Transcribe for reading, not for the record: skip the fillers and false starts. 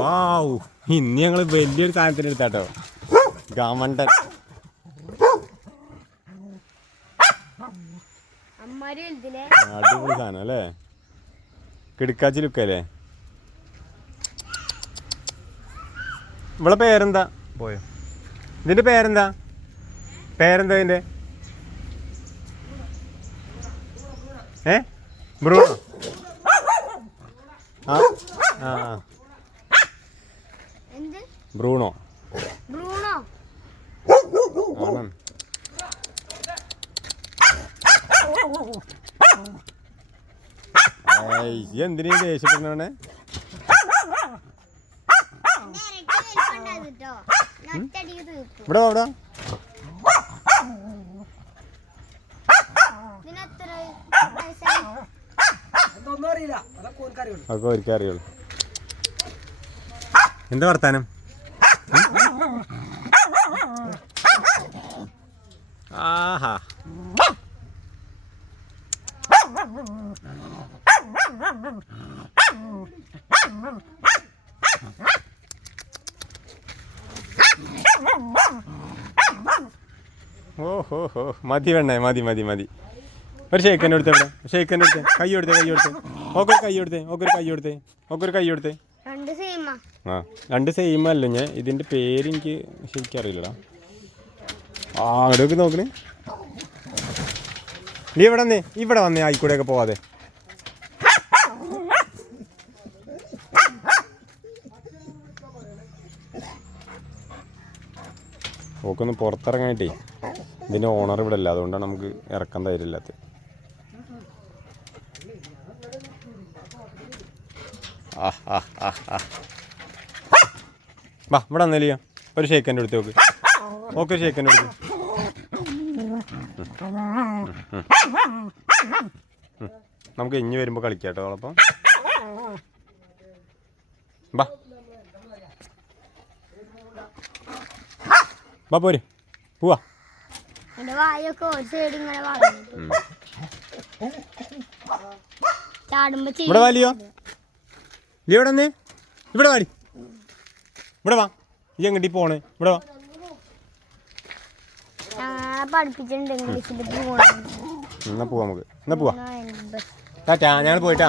വാവ്, ഇന്ന് ഞങ്ങള് വലിയൊരു സാധനത്തിന് എടുത്താട്ടോ. ഗാമണ്ടൻ അടിപൊളി സാധനം അല്ലേ? കിടക്കാച്ചി ലുക്കല്ലേ? ഇവിടെ പേരെന്താ? പോയോ? ഇതിന്റെ പേരെന്താ? ഇതിന്റെ ബ്രൂണോ? ബ്രൂണോ ആണ്. എന്തിനാ ദേഷ്യപ്പെടുന്നവനെ? ഇവിടെ ഇവിടെ അതൊക്കെ ഒരിക്കൽ അറിയുള്ളൂ. എന്താ വർത്താനം? ആഹാ, ഓഹോ ഹോ, മതി വേണേ, മതി മതി മതി. ഒരു ഷേക്കൻ്റെ എടുത്തേ, ഇവിടെ ഷേക്കൻ്റെ എടുത്തേ, കൈ കൊടുത്തേ, കൈ കൊടുത്തേ, ഓക്കൊരു കൈ കൊടുത്തേ, ഓക്കൊരു കൈ കൊടുത്തേ, ഓക്കൊരു കൈ കൊടുത്തേ. ആ, രണ്ട് സെയിം അല്ല. ഞാൻ ഇതിൻ്റെ പേര് എനിക്ക് ശരിക്കും അറിയില്ലടാ. ആ, അവിടെയൊക്കെ നോക്കണേ. നീ ഇവിടെ വന്നേ ആയിക്കൂടെയൊക്കെ പോവാതെ. ഓക്കൊന്ന് പുറത്തിറങ്ങായിട്ടേ ഇതിൻ്റെ ഓണർ ഇവിടെ അല്ല, അതുകൊണ്ടാണ് നമുക്ക് ഇറക്കാൻ ധൈര്യമില്ലാത്തത്. വാ, ഇവിടെ വന്നേലിയ ഒരു ഷേക്കൻ്റെ എടുത്ത് നോക്ക്. ഓക്കെ, ഷേക്കൻ്റെ എടുത്ത്. നമുക്ക് ഇഞ്ഞി വരുമ്പോൾ കളിക്കാം കേട്ടോ. അതോടൊപ്പം ബാ ബാ, പോര്, പോവാ. ഇവിടെ വാലിയോ, ഇവിടെ വന്നേ, ഇവിടെ വാടി, ഇവിടെ വാ. ഈ എങ്ങോട്ടി പോണേ? ഇവിടെ വാ. എന്നാ പോവാ, നമുക്ക് എന്നാ പോവാ. ടാറ്റാ, ഞങ്ങൾ പോയിട്ടാ.